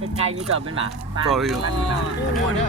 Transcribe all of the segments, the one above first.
เป็นไกลนี่จอดเป็นหมา จอดอยู่ เ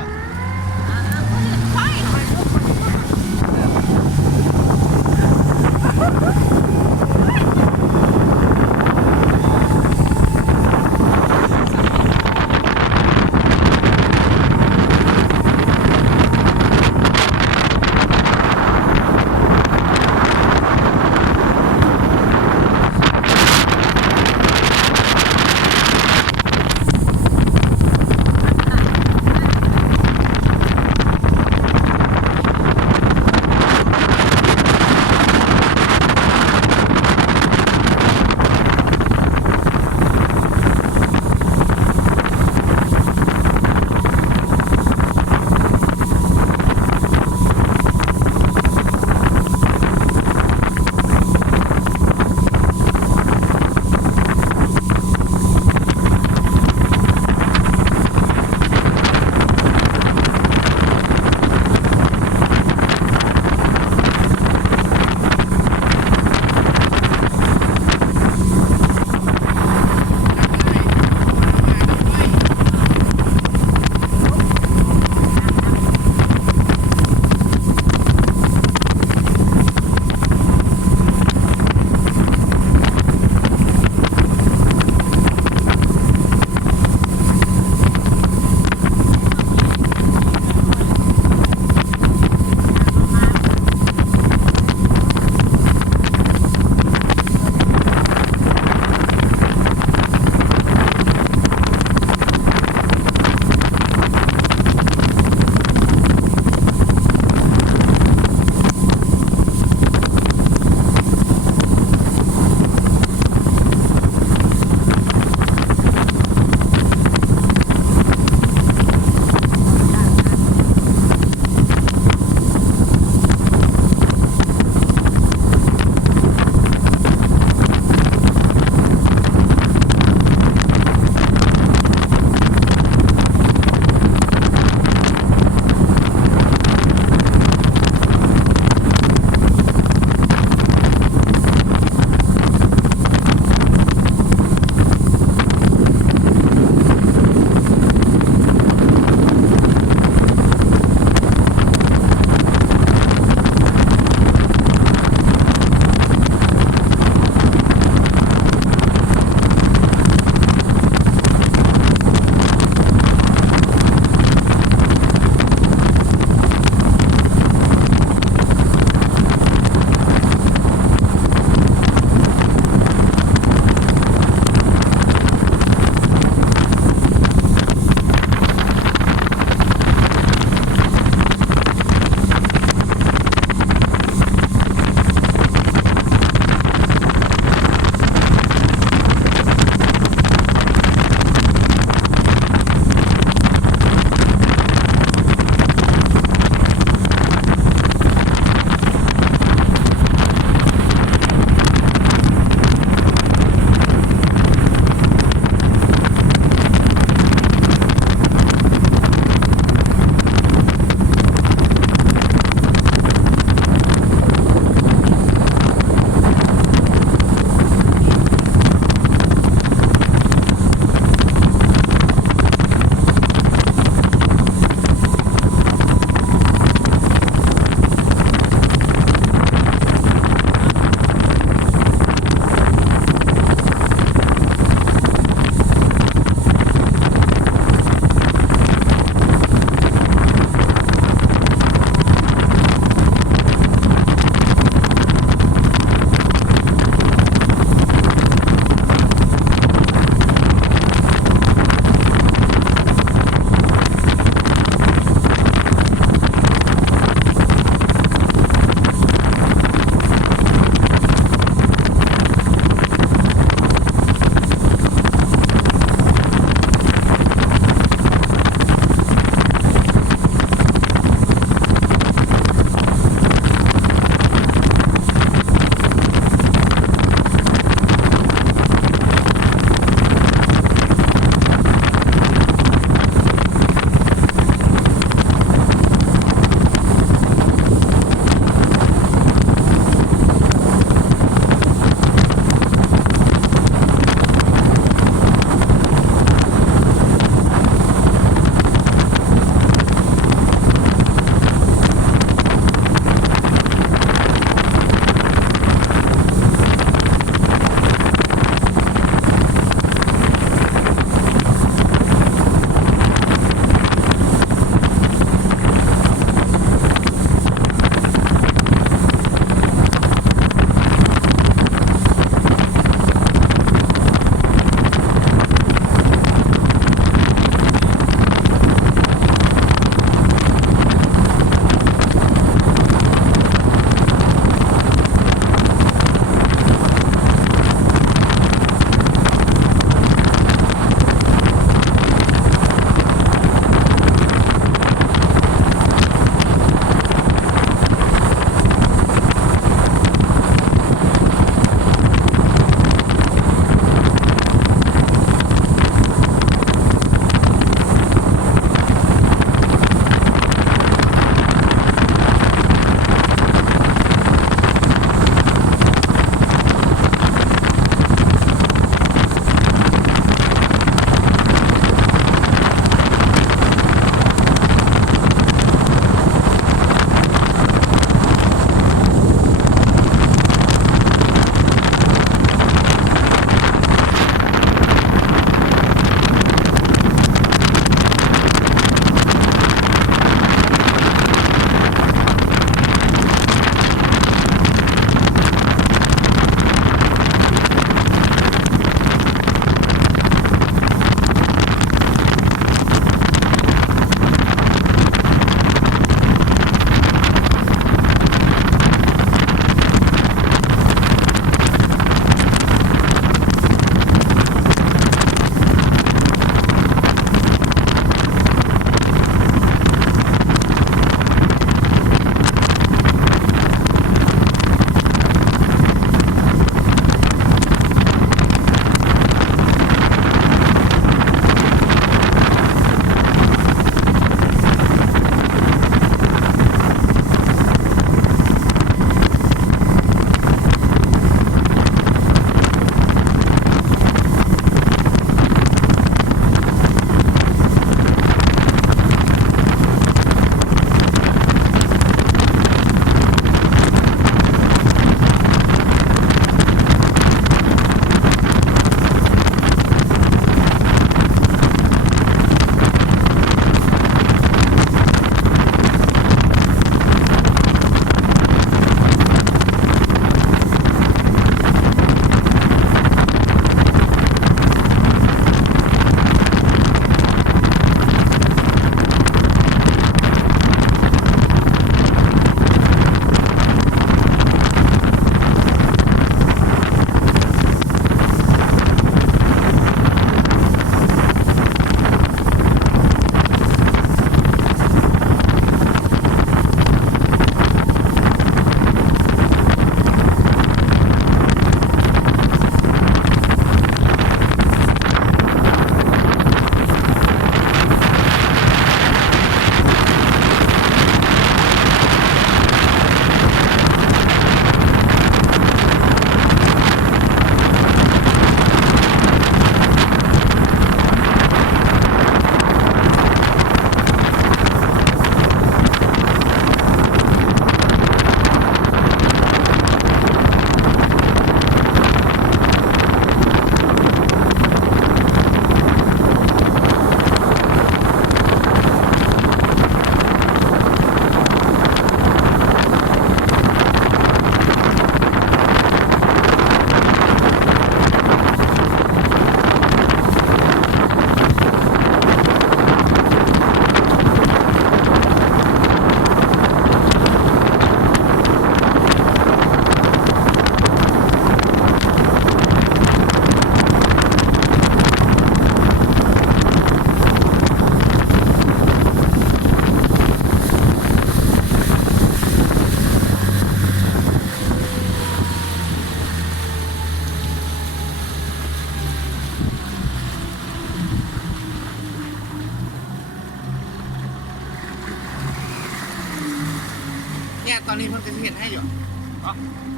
เนี่ยตอนนี้เพิ่นก็เห็นให้อยู่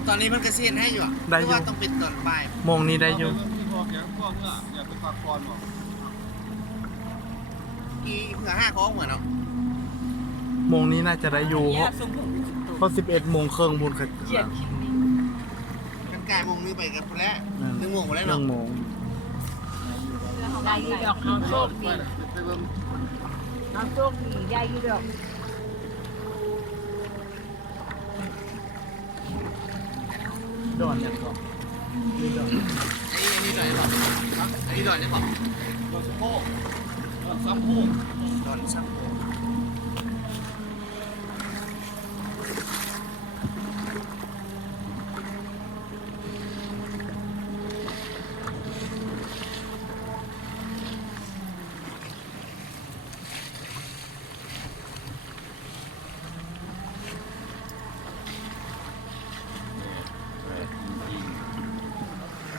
ตอนนี้เพิ่นก็เห็นให้อยู่หรือว่าต้องปิดตอนบ่าย โมงนี้ได้อยู่ ที่พอเสียงพวกเมื่ออยากไปพักผ่อนหรอ อีเผื่อ5ของเหมือนเนาะ โมงนี้น่าจะได้อยู่ แยกทรงผม เพราะ11 โมงครึ่งพูดกัน เกียดคิดนี้ กันกายโมงนึงไปกันพุ่นแล้ว1 โมงบ่ได้ หนึ่ เนาะ งโมง ยายดอกน้องโชคดี ไปเบิ่ง น้องโชคดียายดอก ดอนเนี่ยก็นี่ดอน อันนี้ดอนเนี่ยบอกอันนี้ดอนเนี่ยบอก รถสะโพกรถซ้ำโพก ดอนซ้ำโพ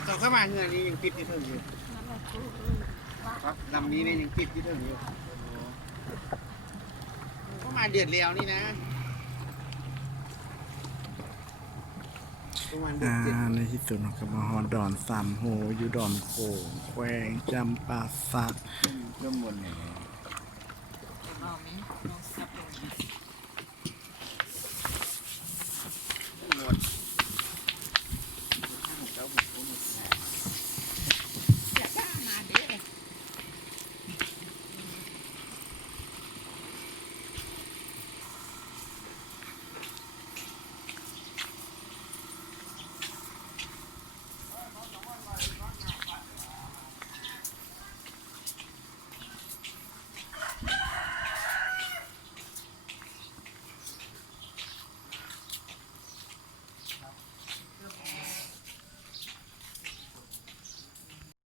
ตอนเข้ามาเงินนี้ยังปิดที่ถึงอยู่ครับลำนี้เนี่ยยังปิดที่ถึงอยู่เข้ามาเดือดแล้วนี่นะประมาณเดือดเจ็ด ในที่สุดเราก็มาฮอดดอนสามโหอยู่ดอนโขงแขวงจำปาสัก เริ่มวนเนี่ย น้องนี้น้องซับลง หมด